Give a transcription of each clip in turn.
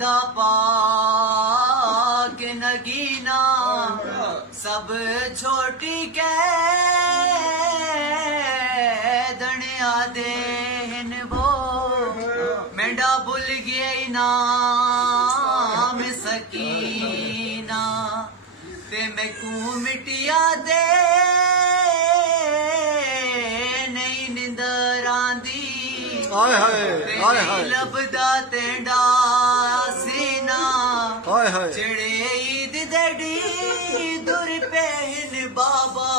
दा पाक नगीना सब छोटी के दनिया देन वो मेंढा भुल गया नाम सकीना ते मैं कू मिटिया दे नहीं निंदर आंदी लभदा तेंडा सीना चिड़े ईद दड़ी दुर पहन बाबा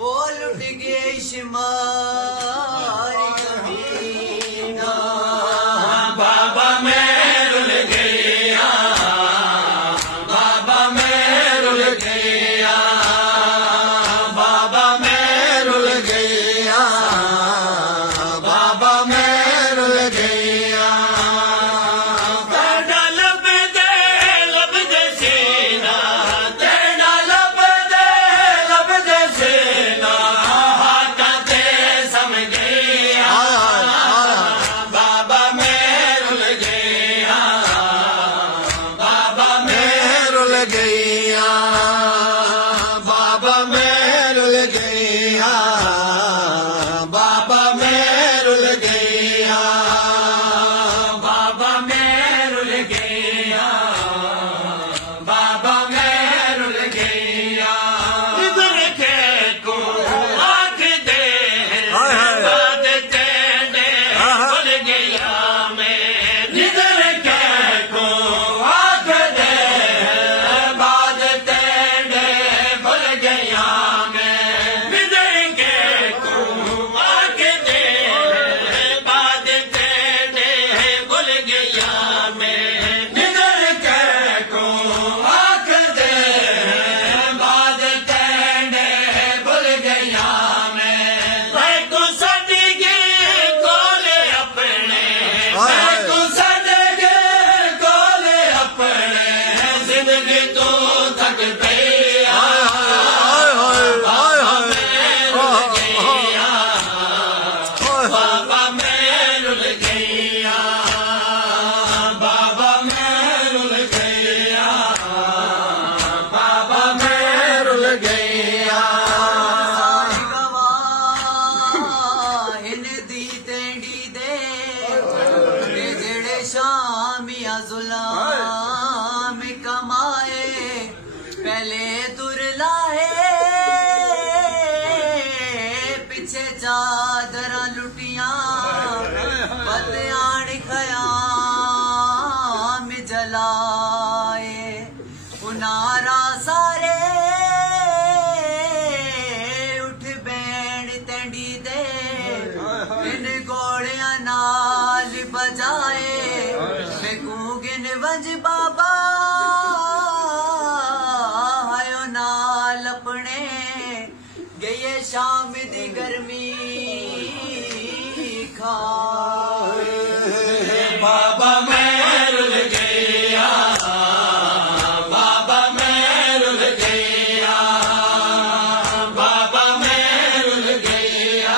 ओ लुट गए शुमारी कमीना बाबा मैं रुल गया बाबा मैं रुल गया बाबा मैं रुल गया बाबा मैं रुल गया तेरा लब दे सीना तेरा लब दे सीना हाथ ते सम गया बाबा मैं रुल गया बाबा मैं रुल गया बाबा मैं रुल गया बाबा मैं रुल गया बाबा मैं रुल गया बाबा मैं रुल गया इधर के को आँख दे बाद तेरे भूल गया मैं इधर के को आँख दे बाद तेरे भूल गया मैं इधर के को आँख दे बाद तेरे भूल गया मैं इधर के को आँख दे बाद तेरे भूल गया मैं को सदगे कोले अपने को सदगे कोले अपने जिंदगी तो थक गई बाबा मैं रुल गया बाबा मैं रुल गया बाबा मैं रुल गया गवाहिन दी तेंडी दे जेड़े शामिया जुलाम कमाए पहले दुर लाए पिछे चादरा लुटिया बलियाण खयाम जलाए उनारा सारे उठ बैण तेंडी दे इन गोलियां नाल बजाए बेकूगिन वंज बाबा हायो नाल अपने गए शाम दी गर्मी खाए बाबा मैं रुल गया बाबा मैं रुल गया बाबा मैं रुल गया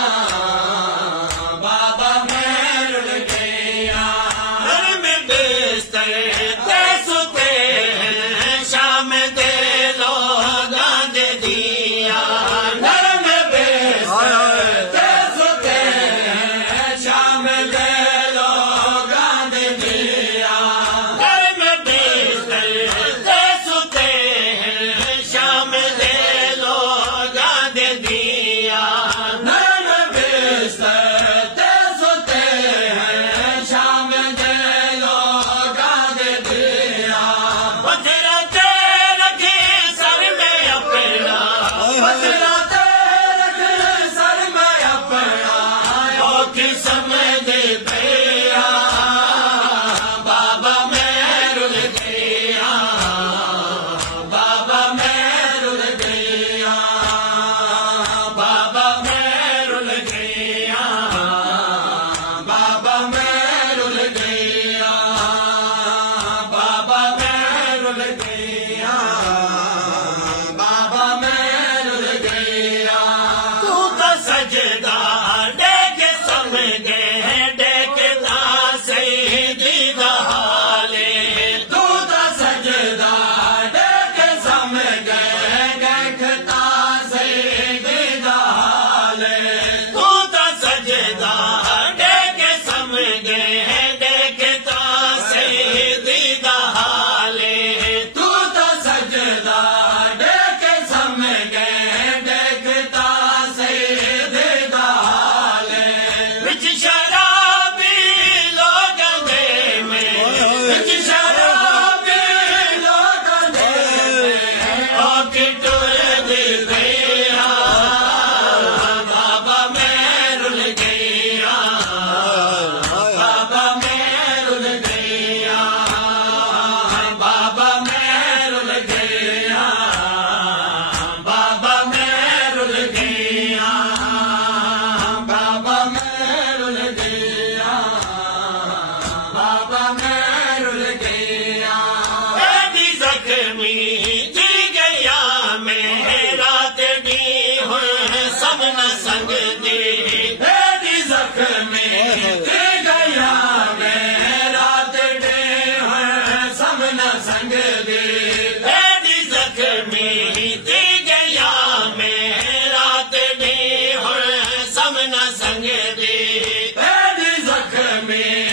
बाबा मैं रुल गया घर में बिस्तर ते सुते हैं शाम दे लोग दे दिया घर में बिस्तर ते सुते हैं शाम दे लोग दे दिया घर में बिस्तर ते सुते हैं शाम दे लोग दे दिया घर में बिस्तर ते सुते हैं शाम दे लोग दे दिया पथरा ते रखे सर में अपना पथरा ते रखे सर में अपना ओ किस्म दे में